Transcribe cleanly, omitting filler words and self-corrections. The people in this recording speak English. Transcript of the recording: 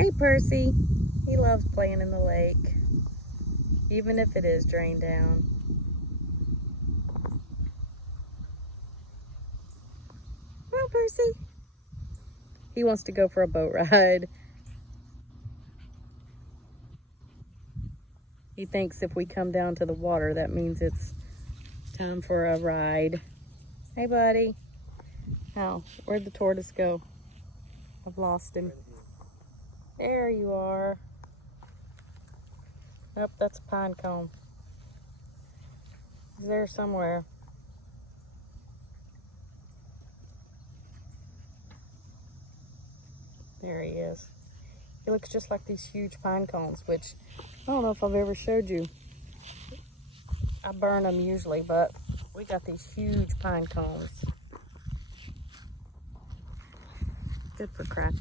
Hey, Percy. He loves playing in the lake, even if it is drained down. Come on, Percy. He wants to go for a boat ride. He thinks if we come down to the water, that means it's time for a ride. Hey, buddy. Oh, where'd the tortoise go? I've lost him. There you are. Nope, that's a pine cone. He's there somewhere. There he is. He looks just like these huge pine cones, which I don't know if I've ever showed you. I burn them usually, but we got these huge pine cones. Good for crafting.